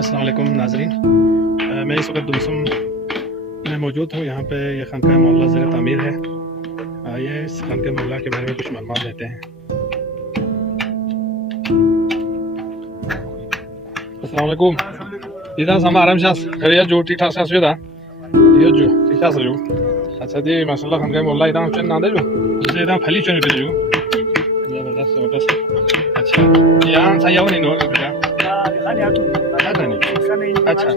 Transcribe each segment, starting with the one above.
अस्सलाम वालेकुम नाज़रीन, मैं इस वक्त दुमसम में मौजूद हूँ। यहाँ पे ये खानका मोहल्ला ज़ेर तामीर है। आइए इस खानका मोहल्ला के बारे में कुछ मालूमात लेते हैं। अस्सलाम वालेकुम। इधर sama आराम शास खैरियत जो ठीक ठाक शास था ये जो ठीक ठाक जो अच्छा जी माशाल्लाह खानका मोहल्ला इधर चल ना दे जो इसे इधर खाली चल पे जो जबरदस्त जबरदस्त। अच्छा यहाँ सही आओ नहीं नो क्या आता नहीं। अच्छा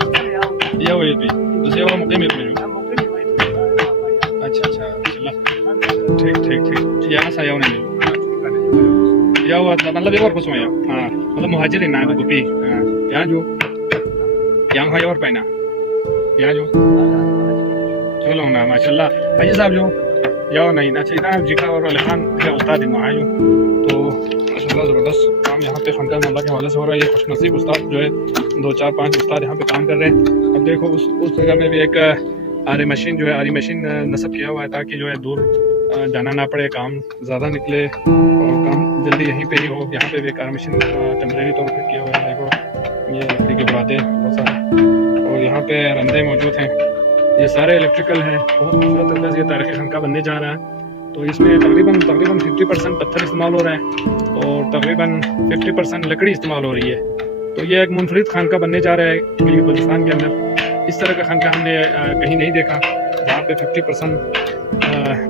ये वो भी दूसरे वो मुक़ीम में जो अच्छा अच्छा माशाल्लाह ठीक ठीक ठीक यहाँ सही आओ नहीं या वो मतलब ये और कुछ में हाँ मतलब मुहाजिर ना तो गुपी यहाँ जो यहाँ है और पैना यहाँ जो चलो ना माशाल्लाह हाजी साहब जो या नहीं ना चाहिए जिका और खान के उस्ताद इन आयो तो माशाल्लाह ज़बरदस्त काम यहाँ पे खानका मोहल्ला के हवाले से हो रहा है। ये खुशनसीब उस्ताद जो है 2-4-5 उस्ताद यहाँ पे काम कर रहे हैं। अब देखो उस जगह में भी एक आरी मशीन जो है आरी मशीन नस्ब किया हुआ है ताकि जो है दूर जाना ना पड़े, काम ज़्यादा निकले और काम जल्दी यहीं पे ही हो। यहाँ पे भी एक आरी मशीन टेम्परेरी तौर पर किया हुआ है। देखो ये लकड़ी के बुरादे बहुत सारे और यहाँ पे रंदे मौजूद हैं। ये सारे इलेक्ट्रिकल हैं। बहुत खूबसूरत तरीके से ये तारीख़ी खानका बनने जा रहा है। तो इसमें तकरीबन 50% पत्थर इस्तेमाल हो रहा है और तकरीबन 50% लकड़ी इस्तेमाल हो रही है। तो ये एक मुनफरिद खानका बनने जा रहा है बलूचिस्तान के अंदर। इस तरह का खानका हमने कहीं नहीं देखा जहाँ पे 50%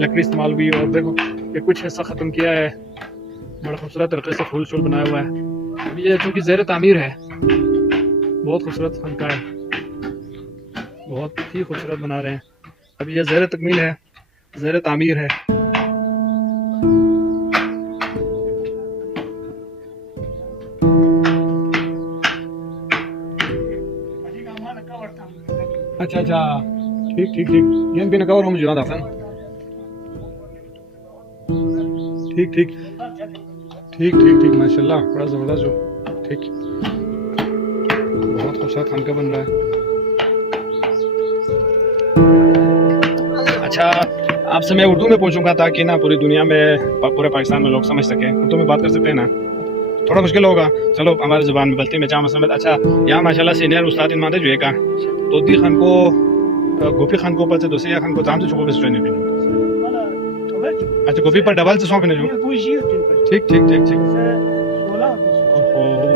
लकड़ी इस्तेमाल हुई। और देखो ये कुछ हिस्सा ख़त्म किया है, बड़ा खूबसूरत तरीके से फूल शूल बनाया हुआ है। अब ये चूँकि ज़ेर तामीर है, बहुत खूबसूरत खानका है, बहुत ही खूबसूरत बना रहे हैं। अब ये ज़ेर तकमील है, ज़ेर तामीर है। अच्छा अच्छा ठीक ठीक ठीक ये भी नका और हम जुड़ा था ठीक ठीक ठीक ठीक ठीक माशाल्लाह बड़ा ज़बरदस्त जो ठीक बहुत खूबसूरत खानका बन रहा है। अच्छा आपसे मैं उर्दू में पूछूंगा ताकि ना पूरी दुनिया में पूरे पाकिस्तान में लोग समझ सकें। उर्दू में बात कर सकते हैं ना, थोड़ा मुश्किल होगा, चलो हमारी ज़ुबान में बलती में चाह मसलत। अच्छा यहाँ माशाल्लाह सीनियर उस्ताद इन मादे जो है का तो दी खान को गोपी खान को ऊपर से दूसरे खान को जाम से छुपो बेस्ट नहीं। अच्छा गोपी पर डबल से सौंपने जो ठीक ठीक ठीक ठीक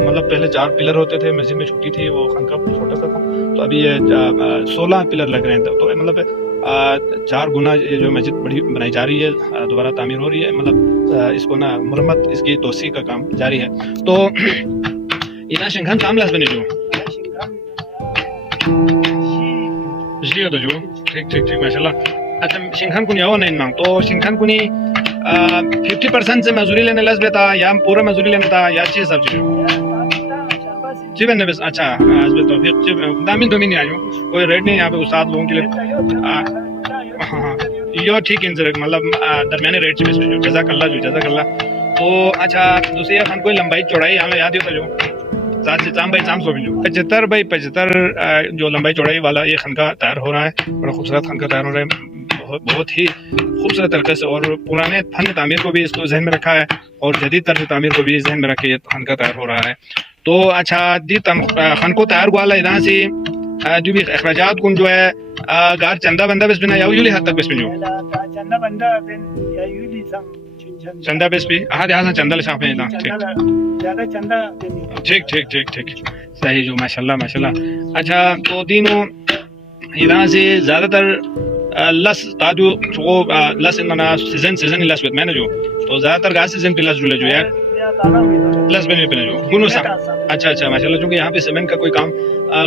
मतलब पहले 4 पिलर होते थे, मस्जिद में छोटी थी वो खानका छोटा सा था, तो अभी ये 16 पिलर लग रहे हैं। तो मतलब 4 गुना ये जो मस्जिद बड़ी बनाई जा रही है, दोबारा तामीर हो रही है, मतलब इसको ना मुरम्मत इसकी तोसी का काम जारी है। तो इना शिंखान काम लास बने जो जी तो जो ठीक ठीक ठीक माशाल्लाह। अच्छा शिंखान कुनी आओ नहीं मांग तो शिंखान कुनी 50% से मजदूरी लेने लस बेटा या पूरा मजदूरी लेने था या चीज सब चीज जी बने बस। अच्छा आज तो फिर दामिन तो नहीं आयो कोई रेट नहीं यहाँ पे उस्ताद लोगों के लिए। हाँ यो ठीक है मतलब दरमियाने रेट से जज़ाकल्लाह जो जज़ाकल्लाह। तो अच्छा दूसरी खान कोई लंबाई चौड़ाई यहाँ याद हो तो जो 7 से 4 बाई 4 सौ 75 बाई 75 जो लंबाई चौड़ाई वाला ये खानका तैयार हो रहा है। बड़ा खूबसूरत खानका तैयार हो रहा है, बहुत ही खूबसूरत तरीके से। और पुराने फन तामीर को भी इसको जहन में रखा है और जदीद तर्ज तामीर को भी जहन में रख के ये खानका तैयार हो रहा है। तो अच्छा दी खान को तैयार हुआ इधर से जो भी अखराजात कुन जो है गार चंदा बंदा बेस बिना यूली हद तक बेस में जो चंदा बेस भी हाँ यहाँ से चंदा ले साफ है ठीक ठीक ठीक ठीक सही जो माशाल्लाह माशाल्लाह। अच्छा तो तीनों इधर से ज़्यादातर लस ताजो वो लस मना सीजन लस में मैंने जो तो ज़्यादातर गाज सीजन पे लस जुले जो यार लस बने पे जो गुनो सा। अच्छा अच्छा माशाल्लाह क्योंकि यहाँ पे सीमेंट का कोई काम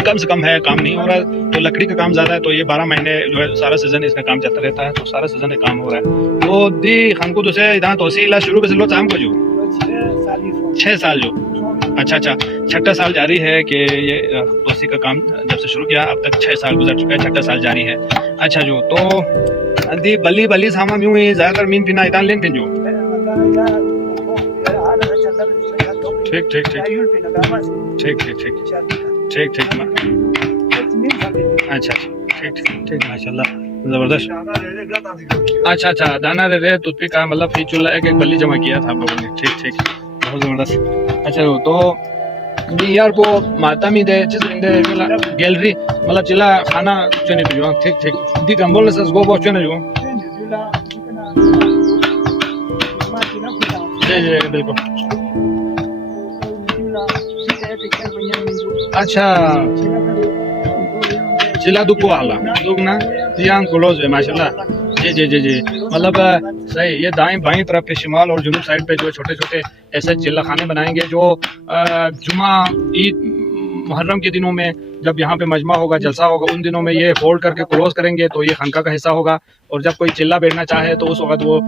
कम से कम है, काम नहीं हो रहा तो लकड़ी का काम ज़्यादा है। तो ये 12 महीने जो है सारा सीजन इसका काम चलता रहता है, तो सारा सीजन काम हो रहा है। तो दी खान को दूसरे इधर तोसीला शुरू से लो शाम को जो 6 साल जो अच्छा अच्छा 6ठा साल जारी है कि ये तोसी का काम जब से शुरू किया अब तक 6 साल गुजर चुका है, 6ठा साल जारी है। अच्छा जो तो दी बली बली सामा यूँ ही ज़्यादातर मीन पिना इधर लेन पिन जो ठीक ठीक ठीक ठीक ठीक ठीक ठीक ठीक अच्छा ठीक ठीक माशाल्लाह ज़बरदस्त। अच्छा अच्छा दाना दे रहे तुत्पी का मतलब फीचुल्ला एक बल्ली जमा किया था आप लोगों ने ठीक ठीक बहुत ज़बरदस्त। अच्छा तो biar ko mata mi de chis inde gallery mala chila khana chene jo ठीक ठीक di gambol sas go bo chene jo जी बिल्कुल अच्छा चिला दुको वाला दुगना यहाँ क्लोज है माशाल्लाह जी जी जी जी मतलब सही ये दाएं बाएं तरफ पे शिमाल और जुनूब साइड पे जो छोटे छोटे ऐसे चिल्ला खाने बनाएंगे जो जुमा ईद मुहर्रम के दिनों में जब यहाँ पे मजमा होगा जलसा होगा उन दिनों में ये फोल्ड करके क्लोज करेंगे तो ये खानका का हिस्सा होगा और जब कोई चिल्ला बैठना चाहे तो उस वक्त वो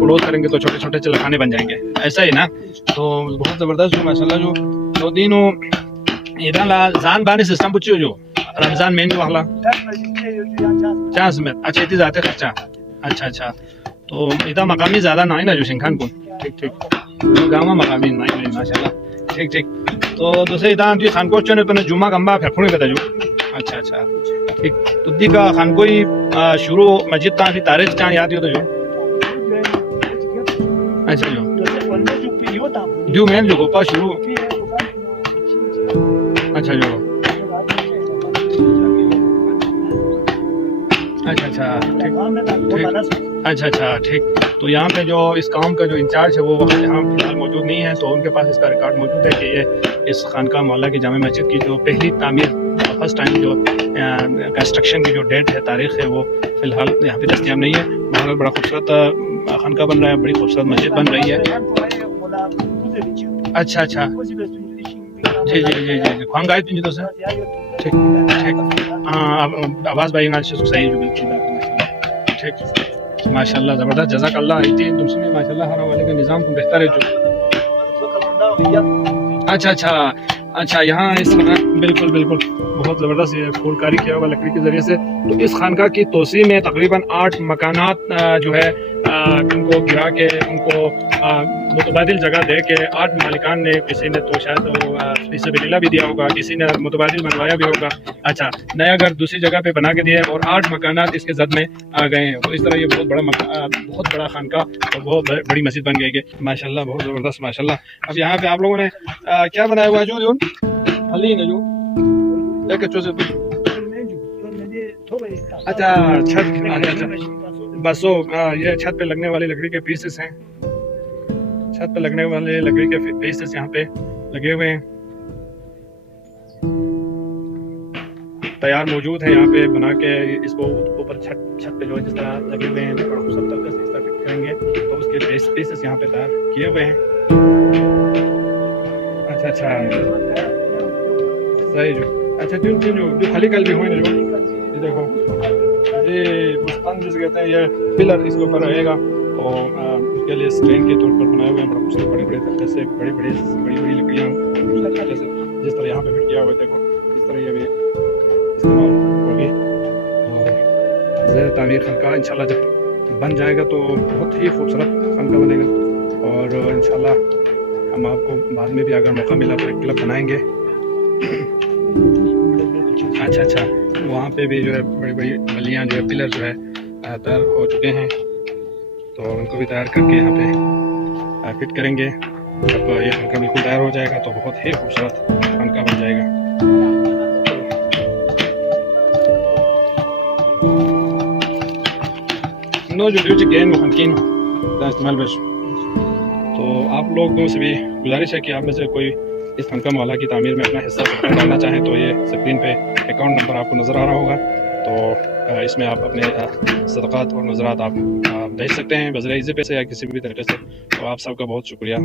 क्लोज करेंगे तो छोटे छोटे चिल्ला खाने बन जाएंगे ऐसा ही ना तो बहुत ज़बरदस्त जो माशाल्लाह जो दो दिनों इधर जान बानी सिस्टम पूछियो जो रमजान में जो वाला चांस में अच्छा इतनी ज़्यादा खर्चा अच्छा अच्छा तो इधर मकामी ज़्यादा ना है ना जो शिंखान को ठीक ठीक गाँव में मकामी ना है माशाल्लाह ठीक ठीक तो दूसरे इधर तो खानकोश चने तो जुम्मा गंबा फेंकने का जो अच्छा अच्छा ठीक तो दी का खानकोई शुरू मस्जिद ता फिर तारीख चाह याद हो तो जो अच्छा जो मैन जो गोपा शुरू अच्छा जो अच्छा अच्छा ठीक अच्छा अच्छा ठीक तो यहाँ पे जो इस काम का जो इंचार्ज है वो यहाँ फिलहाल मौजूद नहीं है तो उनके पास इसका रिकॉर्ड मौजूद है कि ये इस खानका मोहल्ला की जामा मस्जिद की जो पहली तामीर फर्स्ट टाइम जो कंस्ट्रक्शन की जो डेट है तारीख है वो फिलहाल यहाँ पे दस्तियाब नहीं है बहुत बड़ा खूबसूरत खानका बन रहा है बड़ी खूबसूरत मस्जिद बन रही है अच्छा अच्छा जी जी जी जी खान गाय पिंजो से ठीक ठीक हाँ आवाज़ भाई सही जो बिल्कुल ठीक माशाल्लाह ज़बरदस्त जज़ाकल्लाह तुमसे माशाल्लाह हर वाले का निज़ाम बेहतर है जो अच्छा अच्छा अच्छा यहाँ इस बिल्कुल बिल्कुल बहुत ज़बरदस्त ये फूलकारी किया हुआ लकड़ी के ज़रिए से तो इस खानका की तोसी में तकरीबन 8 मकानात जो है उनको गिरा के उनको मुतबादिल जगह दे के 8 मालिकान ने किसी ने तो शायद फिसबिल्लाह भी दिया होगा किसी ने मुतबादिल बनवाया भी होगा अच्छा नया घर दूसरी जगह पे बना के दिया है और 8 मकानात इसके जद में आ गए हैं तो इस तरह ये बहुत बड़ा खानका और बहुत बड़ी मस्जिद बन गई है माशाल्लाह बहुत ज़बरदस्त माशाल्लाह। अब यहाँ पे आप लोगों ने क्या बनाया हुआ है जो हली ने जो अच्छा छत अच्छा बस ये छत पे लगने वाली लकड़ी के पीसेस हैं छत पे लगने वाले लकड़ी के पीसेस यहाँ पे लगे हुए हैं तैयार मौजूद है यहाँ पे बना के इसको ऊपर छत पे जो है जिस तरह लगे हुए हैं बड़ा खूबसूरत तरीके से इस तरह फिट करेंगे तो उसके पीसेस यहाँ पे तैयार किए हुए हैं अच्छा अच्छा सही जो अच्छा जो खाली कल भी हुए ना जो ये देखो ये मुस्तान जिसे कहते हैं ये पिलर इसके ऊपर रहेगा तो उसके लिए स्टैंड के तौर पर बनाए हुए हैं बड़ा खूबसूरत बड़े बड़े तरीके से बड़ी बड़ी लकड़ियाँ जैसे जिस तरह यहाँ पे फिट किया हुआ है देखो इस तरह ये भी इस्तेमाल होगी और ज़ेर तामीर खानका इंशाल्लाह जब बन जाएगा तो बहुत ही खूबसूरत खानका बनेगा और इंशाल्लाह हम आपको बाद में भी अगर मौका मिला तो एक क्लब बनाएंगे अच्छा अच्छा वहाँ पे भी जो है बड़ी बड़ी बलियाँ जो है पिलर जो है तैयार हो चुके हैं तो उनको भी तैयार करके यहाँ पे फिट करेंगे जब ये खानका बिल्कुल तैयार हो जाएगा तो बहुत ही खूबसूरत खानका बन जाएगा। नो जो गेन खानकीन का इस्तेमाल बस तो आप लोगों से भी गुजारिश है कि आप में से कोई इस खानका मोहल्ला की तामीर में अपना हिस्सा डालना चाहें तो ये स्क्रीन पे अकाउंट नंबर आपको नज़र आ रहा होगा तो इसमें आप अपने सदक़ात और नज़रात आप भेज सकते हैं बज़रिया ईज़ी पे से या किसी भी तरीके से तो आप सबका बहुत शुक्रिया।